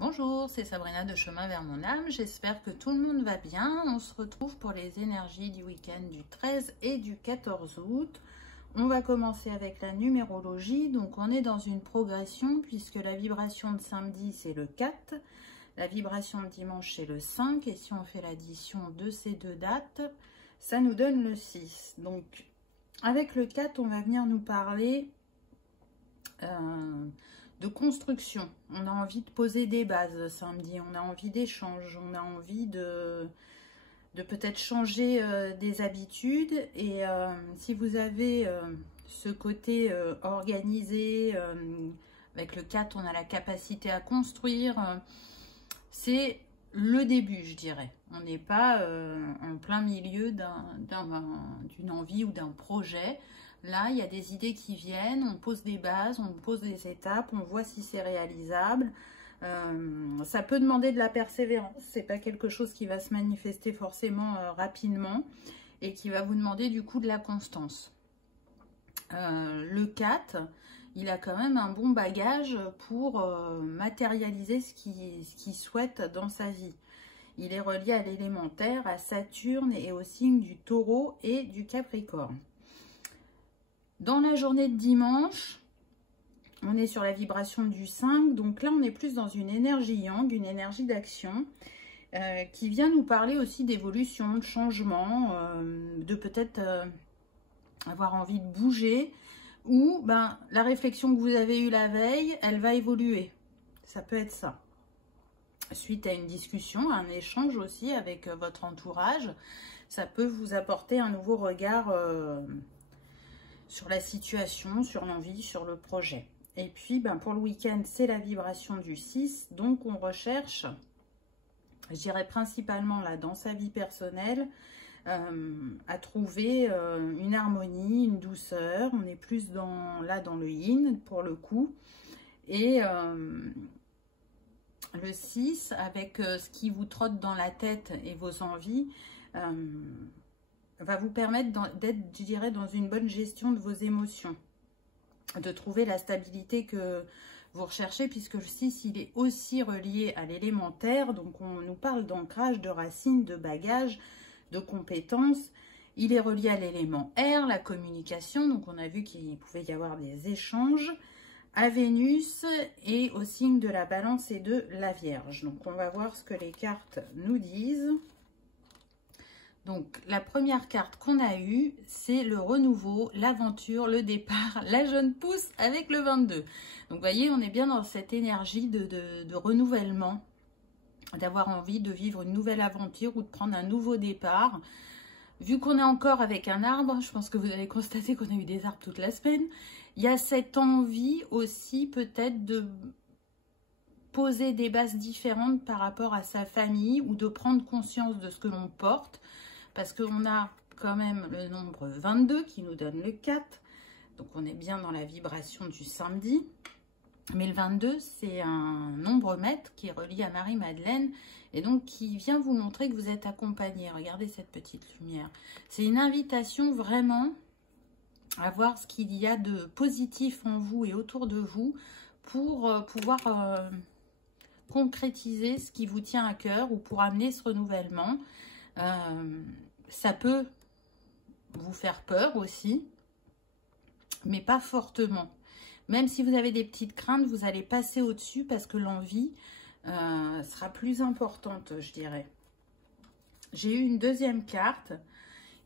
Bonjour, c'est Sabrina de Chemin vers mon âme. J'espère que tout le monde va bien. On se retrouve pour les énergies du week-end du 13 et du 14 août. On va commencer avec la numérologie. Donc, on est dans une progression puisque la vibration de samedi, c'est le 4. La vibration de dimanche, c'est le 5. Et si on fait l'addition de ces deux dates, ça nous donne le 6. Donc, avec le 4, on va venir nous parler de construction. On a envie de poser des bases samedi, on a envie d'échange, on a envie de peut-être changer des habitudes. Et si vous avez ce côté organisé, avec le 4, on a la capacité à construire, c'est le début, je dirais. On n'est pas en plein milieu d'une envie ou d'un projet. Là, il y a des idées qui viennent, on pose des bases, on pose des étapes, on voit si c'est réalisable. Ça peut demander de la persévérance, c'est pas quelque chose qui va se manifester forcément rapidement et qui va vous demander du coup de la constance. Le 4, il a quand même un bon bagage pour matérialiser ce qu'il souhaite dans sa vie. Il est relié à l'élémentaire, à Saturne et au signe du Taureau et du Capricorne. Dans la journée de dimanche, on est sur la vibration du 5. Donc là, on est plus dans une énergie yang, une énergie d'action qui vient nous parler aussi d'évolution, de changement, de peut-être avoir envie de bouger ou la réflexion que vous avez eue la veille, elle va évoluer. Ça peut être ça. Suite à une discussion, un échange aussi avec votre entourage, ça peut vous apporter un nouveau regard sur la situation, sur l'envie, sur le projet. Et puis, pour le week-end, c'est la vibration du 6. Donc, on recherche, je dirais principalement là, dans sa vie personnelle, à trouver une harmonie, une douceur. On est plus dans le yin, pour le coup. Et le 6, avec ce qui vous trotte dans la tête et vos envies, va vous permettre d'être, je dirais, dans une bonne gestion de vos émotions, de trouver la stabilité que vous recherchez, puisque le 6, il est aussi relié à l'élémentaire, donc on nous parle d'ancrage, de racines, de bagages, de compétences. Il est relié à l'élément air, la communication, donc on a vu qu'il pouvait y avoir des échanges, à Vénus et au signe de la Balance et de la Vierge. Donc on va voir ce que les cartes nous disent. Donc, la première carte qu'on a eue, c'est le renouveau, l'aventure, le départ, la jeune pousse avec le 22. Donc, vous voyez, on est bien dans cette énergie de renouvellement, d'avoir envie de vivre une nouvelle aventure ou de prendre un nouveau départ. Vu qu'on est encore avec un arbre, je pense que vous avez constaté qu'on a eu des arbres toute la semaine, il y a cette envie aussi peut-être de poser des bases différentes par rapport à sa famille ou de prendre conscience de ce que l'on porte. Parce qu'on a quand même le nombre 22 qui nous donne le 4. Donc, on est bien dans la vibration du samedi. Mais le 22, c'est un nombre maître qui est relié à Marie-Madeleine. Et donc, qui vient vous montrer que vous êtes accompagné. Regardez cette petite lumière. C'est une invitation vraiment à voir ce qu'il y a de positif en vous et autour de vous pour pouvoir concrétiser ce qui vous tient à cœur ou pour amener ce renouvellement. Ça peut vous faire peur aussi, mais pas fortement. Même si vous avez des petites craintes, vous allez passer au-dessus parce que l'envie sera plus importante, je dirais. J'ai eu une deuxième carte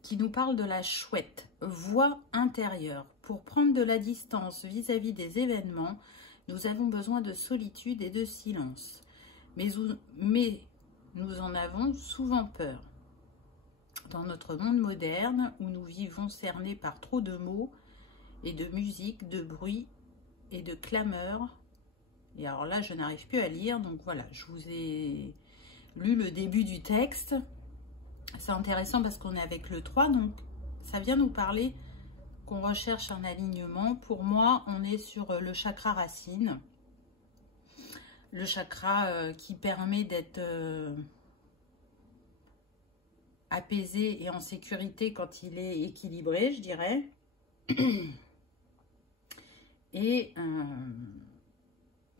qui nous parle de la chouette, voix intérieure. Pour prendre de la distance vis-à-vis des événements, nous avons besoin de solitude et de silence. Mais nous en avons souvent peur. Dans notre monde moderne, où nous vivons cernés par trop de mots et de musique, de bruit et de clameurs. Et alors là, je n'arrive plus à lire, donc voilà, je vous ai lu le début du texte. C'est intéressant parce qu'on est avec le 3, donc ça vient nous parler qu'on recherche un alignement. Pour moi, on est sur le chakra racine. Le chakra qui permet d'être apaisé et en sécurité quand il est équilibré, je dirais. Et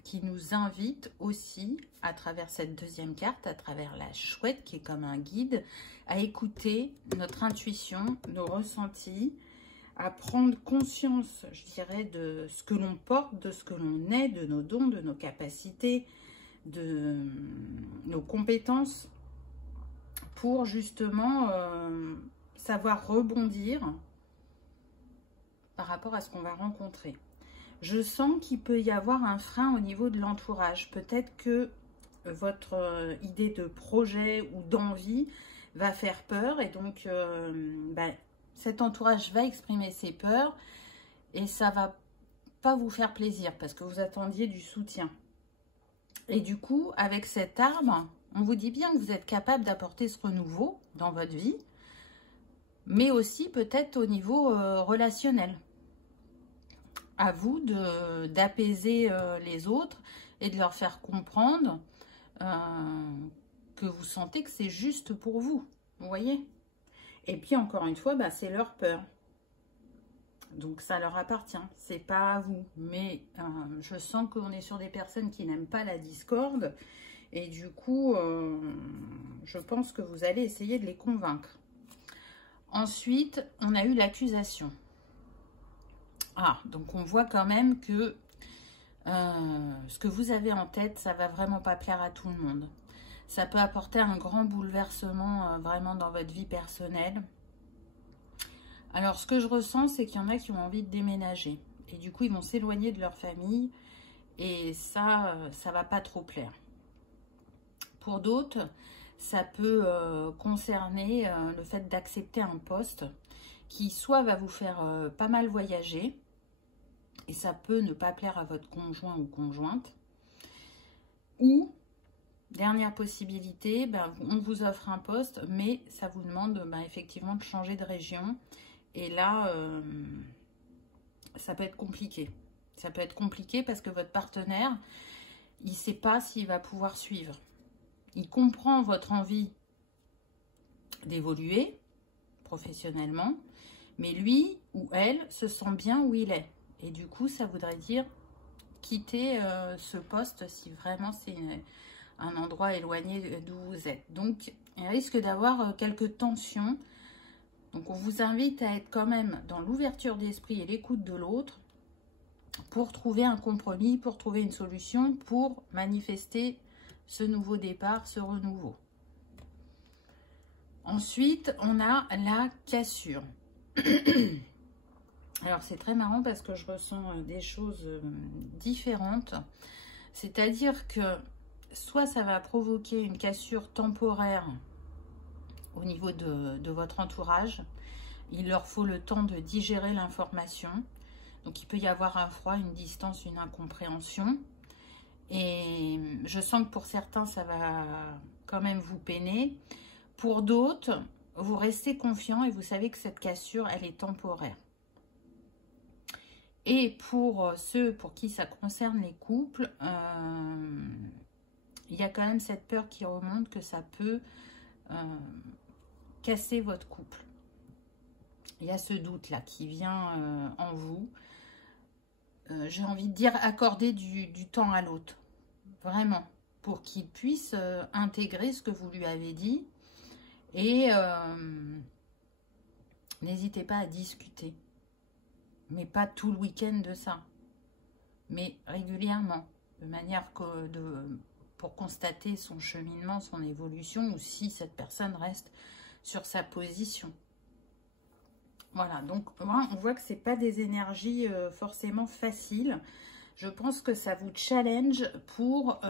qui nous invite aussi, à travers cette deuxième carte, à travers la chouette qui est comme un guide, à écouter notre intuition, nos ressentis, à prendre conscience, je dirais, de ce que l'on porte, de ce que l'on est, de nos dons, de nos capacités, de nos compétences, pour justement savoir rebondir par rapport à ce qu'on va rencontrer. Je sens qu'il peut y avoir un frein au niveau de l'entourage. Peut-être que votre idée de projet ou d'envie va faire peur et donc cet entourage va exprimer ses peurs et ça va pas vous faire plaisir parce que vous attendiez du soutien. Et du coup, avec cet arbre, on vous dit bien que vous êtes capable d'apporter ce renouveau dans votre vie, mais aussi peut-être au niveau relationnel. À vous d'apaiser les autres et de leur faire comprendre que vous sentez que c'est juste pour vous. Vous voyez? Et puis encore une fois, c'est leur peur. Donc ça leur appartient. C'est pas à vous. Mais je sens qu'on est sur des personnes qui n'aiment pas la discorde. Et du coup, je pense que vous allez essayer de les convaincre. Ensuite, on a eu l'accusation. Ah, donc on voit quand même que ce que vous avez en tête, ça va vraiment pas plaire à tout le monde. Ça peut apporter un grand bouleversement vraiment dans votre vie personnelle. Alors, ce que je ressens, c'est qu'il y en a qui ont envie de déménager. Et du coup, ils vont s'éloigner de leur famille. Et ça va pas trop plaire. Pour d'autres, ça peut concerner le fait d'accepter un poste qui soit va vous faire pas mal voyager. Et ça peut ne pas plaire à votre conjoint ou conjointe. Ou, dernière possibilité, on vous offre un poste, mais ça vous demande effectivement de changer de région. Et là, ça peut être compliqué. Ça peut être compliqué parce que votre partenaire, il ne sait pas s'il va pouvoir suivre. Il comprend votre envie d'évoluer professionnellement, mais lui ou elle se sent bien où il est. Et du coup, ça voudrait dire quitter ce poste si vraiment c'est un endroit éloigné d'où vous êtes. Donc, il risque d'avoir quelques tensions. Donc, on vous invite à être quand même dans l'ouverture d'esprit et l'écoute de l'autre pour trouver un compromis, pour trouver une solution, pour manifester ce nouveau départ, ce renouveau. Ensuite, on a la cassure. Alors, c'est très marrant parce que je ressens des choses différentes. C'est-à-dire que soit ça va provoquer une cassure temporaire au niveau de votre entourage. Il leur faut le temps de digérer l'information. Donc, il peut y avoir un froid, une distance, une incompréhension. Et je sens que pour certains, ça va quand même vous peiner. Pour d'autres, vous restez confiant et vous savez que cette cassure, elle est temporaire. Et pour ceux pour qui ça concerne les couples, il y a quand même cette peur qui remonte que ça peut casser votre couple. Il y a ce doute-là qui vient en vous. J'ai envie de dire accorder du temps à l'autre. Vraiment. Pour qu'il puisse intégrer ce que vous lui avez dit. Et n'hésitez pas à discuter. Mais pas tout le week-end de ça. Mais régulièrement. De manière que pour constater son cheminement, son évolution. Ou si cette personne reste sur sa position. Voilà, donc on voit que ce n'est pas des énergies forcément faciles. Je pense que ça vous challenge pour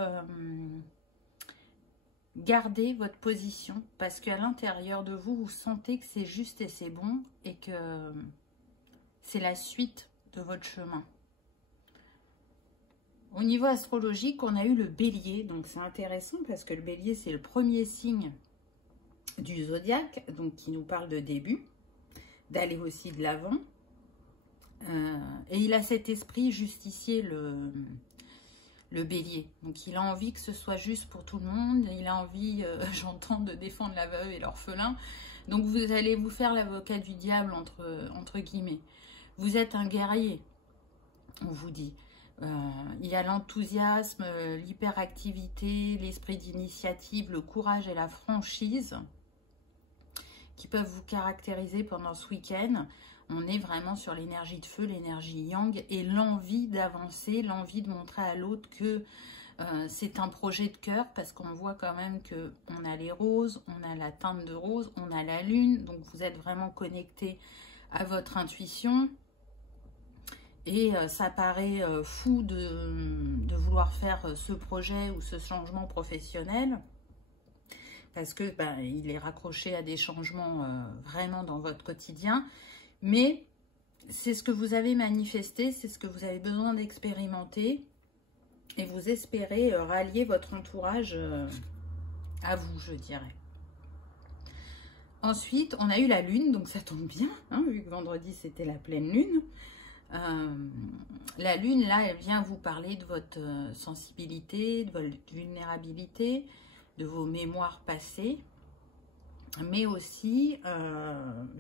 garder votre position. Parce qu'à l'intérieur de vous, vous sentez que c'est juste et c'est bon. Et que c'est la suite de votre chemin. Au niveau astrologique, on a eu le bélier. Donc c'est intéressant parce que le bélier, c'est le premier signe du zodiaque. Donc qui nous parle de début. D'aller aussi de l'avant. Et il a cet esprit justicier, le bélier. Donc il a envie que ce soit juste pour tout le monde. Il a envie, j'entends, de défendre la veuve et l'orphelin. Donc vous allez vous faire l'avocat du diable entre guillemets. Vous êtes un guerrier, on vous dit. Il y a l'enthousiasme, l'hyperactivité, l'esprit d'initiative, le courage et la franchise qui peuvent vous caractériser pendant ce week-end. On est vraiment sur l'énergie de feu, l'énergie yang et l'envie d'avancer, l'envie de montrer à l'autre que c'est un projet de cœur, parce qu'on voit quand même qu'on a les roses, on a la teinte de rose, on a la lune, donc vous êtes vraiment connecté à votre intuition. Et ça paraît fou de vouloir faire ce projet ou ce changement professionnel, parce que il est raccroché à des changements vraiment dans votre quotidien. Mais c'est ce que vous avez manifesté, c'est ce que vous avez besoin d'expérimenter. Et vous espérez rallier votre entourage à vous, je dirais. Ensuite, on a eu la lune, donc ça tombe bien, hein, vu que vendredi c'était la pleine lune. La lune, là, elle vient vous parler de votre sensibilité, de votre vulnérabilité, de vos mémoires passées, mais aussi,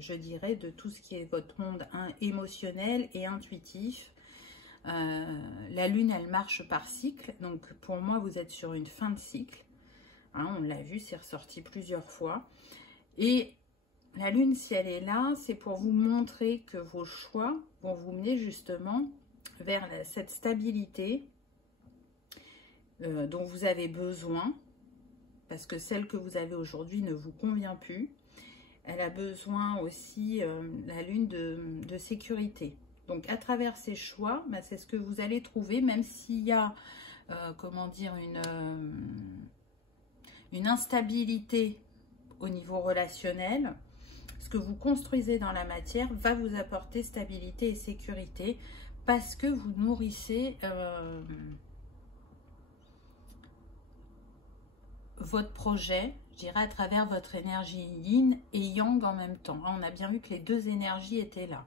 je dirais, de tout ce qui est votre monde émotionnel et intuitif. La lune, elle marche par cycle, donc pour moi, vous êtes sur une fin de cycle. Hein, on l'a vu, c'est ressorti plusieurs fois. Et la lune, si elle est là, c'est pour vous montrer que vos choix vont vous mener justement vers cette stabilité dont vous avez besoin, parce que celle que vous avez aujourd'hui ne vous convient plus. Elle a besoin aussi, la lune, de sécurité. Donc, à travers ces choix, c'est ce que vous allez trouver, même s'il y a, comment dire, une instabilité au niveau relationnel. Ce que vous construisez dans la matière va vous apporter stabilité et sécurité, parce que vous nourrissez votre projet, je dirais, à travers votre énergie yin et yang en même temps. On a bien vu que les deux énergies étaient là.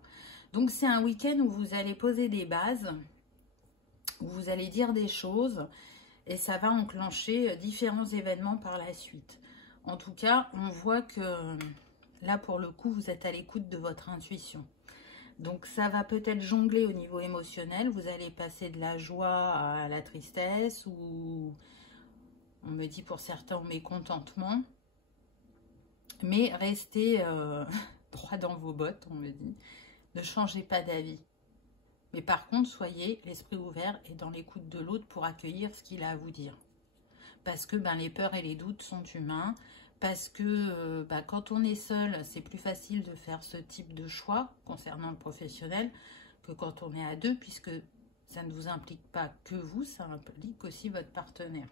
Donc, c'est un week-end où vous allez poser des bases, où vous allez dire des choses, et ça va enclencher différents événements par la suite. En tout cas, on voit que là, pour le coup, vous êtes à l'écoute de votre intuition. Donc, ça va peut-être jongler au niveau émotionnel. Vous allez passer de la joie à la tristesse, ou on me dit pour certains au mécontentement. Mais restez droit dans vos bottes, on me dit. Ne changez pas d'avis. Mais par contre, soyez l'esprit ouvert et dans l'écoute de l'autre pour accueillir ce qu'il a à vous dire. Parce que les peurs et les doutes sont humains. Parce que quand on est seul, c'est plus facile de faire ce type de choix concernant le professionnel que quand on est à deux, puisque ça ne vous implique pas que vous, ça implique aussi votre partenaire.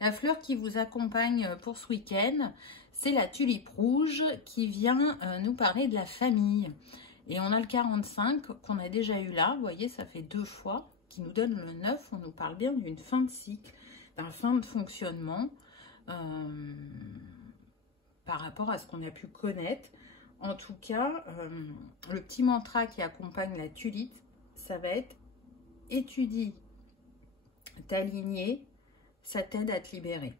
La fleur qui vous accompagne pour ce week-end, c'est la tulipe rouge qui vient nous parler de la famille. Et on a le 45 qu'on a déjà eu là, vous voyez, ça fait 2 fois, qui nous donne le 9. On nous parle bien d'une fin de cycle, d'un fin de fonctionnement par rapport à ce qu'on a pu connaître. En tout cas, le petit mantra qui accompagne la tulipe, ça va être « Étudie ta lignée, ça t'aide à te libérer ».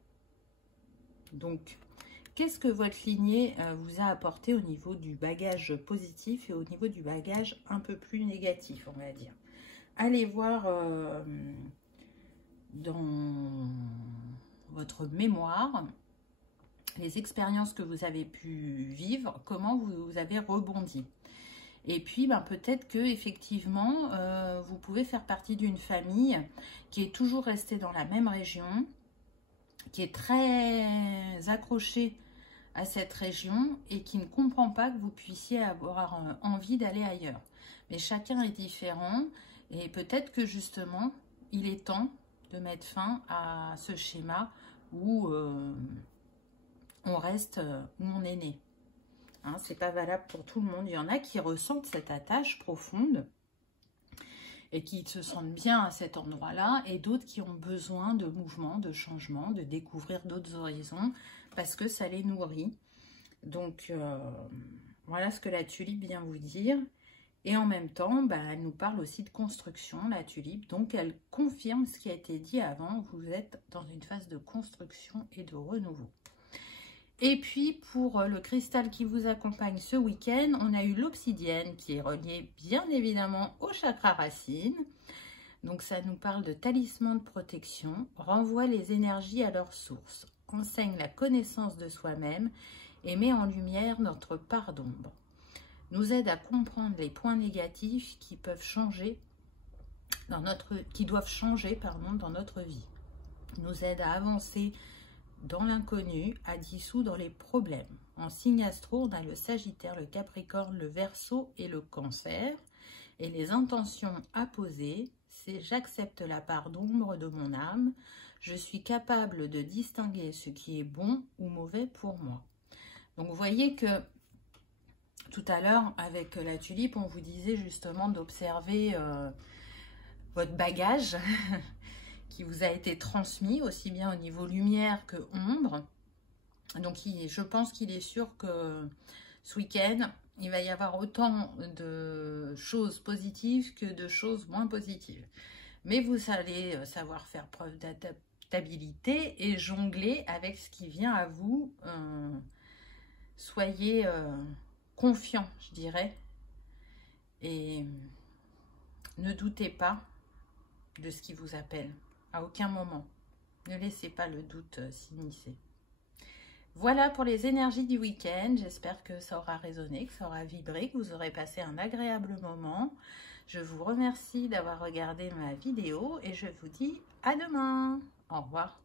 Donc, qu'est-ce que votre lignée vous a apporté au niveau du bagage positif et au niveau du bagage un peu plus négatif, on va dire. Allez voir dans votre mémoire les expériences que vous avez pu vivre, comment vous avez rebondi. Et puis, peut-être que effectivement, vous pouvez faire partie d'une famille qui est toujours restée dans la même région, qui est très accrochée à cette région et qui ne comprend pas que vous puissiez avoir envie d'aller ailleurs. Mais chacun est différent et peut-être que justement, il est temps de mettre fin à ce schéma où on reste où on est né. Hein, c'est pas valable pour tout le monde. Il y en a qui ressentent cette attache profonde et qui se sentent bien à cet endroit-là, et d'autres qui ont besoin de mouvement, de changement, de découvrir d'autres horizons, parce que ça les nourrit. Donc, voilà ce que la tulipe vient vous dire. Et en même temps, elle nous parle aussi de construction, la tulipe. Donc, elle confirme ce qui a été dit avant. Vous êtes dans une phase de construction et de renouveau. Et puis pour le cristal qui vous accompagne ce week-end, on a eu l'obsidienne qui est reliée bien évidemment au chakra racine. Donc ça nous parle de talisman de protection, renvoie les énergies à leur source, enseigne la connaissance de soi-même et met en lumière notre part d'ombre. Nous aide à comprendre les points négatifs qui peuvent changer dans notre vie. Nous aide à avancer dans l'inconnu, à dissoudre les problèmes. En signe astro, on a le Sagittaire, le Capricorne, le Verseau et le Cancer. Et les intentions à poser, c'est j'accepte la part d'ombre de mon âme. Je suis capable de distinguer ce qui est bon ou mauvais pour moi. Donc vous voyez que tout à l'heure, avec la tulipe, on vous disait justement d'observer votre bagage qui vous a été transmis, aussi bien au niveau lumière que ombre. Donc je pense qu'il est sûr que ce week-end, il va y avoir autant de choses positives que de choses moins positives. Mais vous allez savoir faire preuve d'adaptabilité et jongler avec ce qui vient à vous. Soyez confiants, je dirais. Et ne doutez pas de ce qui vous appelle. À aucun moment. Ne laissez pas le doute s'immiscer. Voilà pour les énergies du week-end. J'espère que ça aura résonné, que ça aura vibré, que vous aurez passé un agréable moment. Je vous remercie d'avoir regardé ma vidéo et je vous dis à demain. Au revoir.